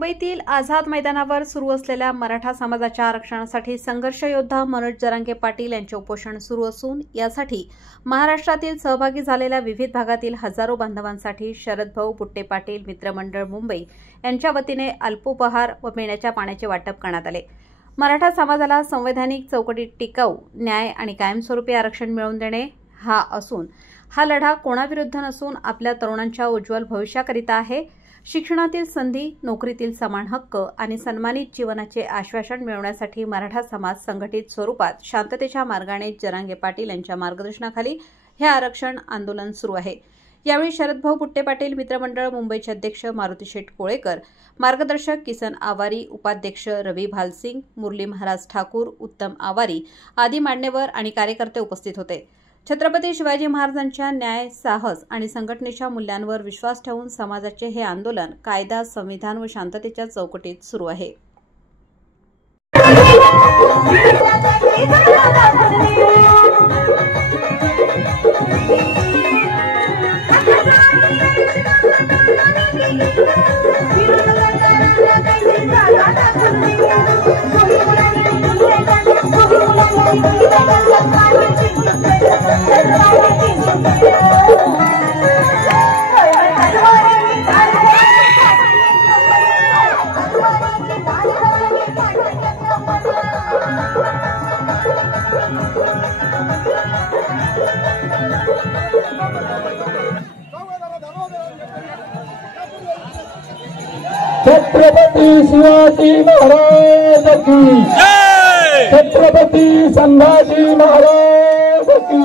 मुंबईतील आझाद मैदानावर सुरू असलेल्या मराठा समाजाच्या आरक्षणासाठी संघर्ष योद्धा मनोज जरांगे पाटील यांचे उपोषण सुरू असून यासाठी महाराष्ट्रातील सहभागी झालेल्या विविध भागातील हजारो बांधवांसाठी शरदभाऊ बुट्टे पाटील मित्रमंडळ मुंबई यांच्या वतीने अल्पोपहार व पिण्याच्या पाण्याचे वाटप करण्यात आले। मराठा समाजाला संवैधानिक चौकटीत टिकाऊ न्याय आणि कायमस्वरूपी आरक्षण मिळवून देणे हा असून हा लढा कोणाविरुद्ध नसून आपल्या तरुणांच्या उज्ज्वल भविष्याकरिता आहे। शिक्षणातील संधी, नोकरीतील समान हक्क आणि सन्मानित जीवनाचे आश्वासन मिळवण्यासाठी मराठा समाज संघटित स्वरूपात शांततेच्या मार्गाने जरांगे पाटील यांच्या मार्गदर्शनाखाली हे आरक्षण आंदोलन सुरू आहे। यावेळी शरदभाऊ बुट्टे पाटील मित्रमंडळ मुंबईचे अध्यक्ष मारुती शेठ कोळेकर, मार्गदर्शक किसन आवारी, उपाध्यक्ष रवी भालसिंग, मुरली महाराज ठाकूर, उत्तम आवारी आदी मान्यवर आणि कार्यकर्ते उपस्थित होते। छत्रपती शिवाजी महाराजांच्या न्याय, साहस आणि संघटनेच्या मूल्यांवर विश्वास ठेवून समाजाचे हे आंदोलन कायदा, संविधान व शांततेच्या चौकटीत सुरू आहे। छत्रपती शिवाजी महाराज की जय। छत्रपती संभाजी महाराज की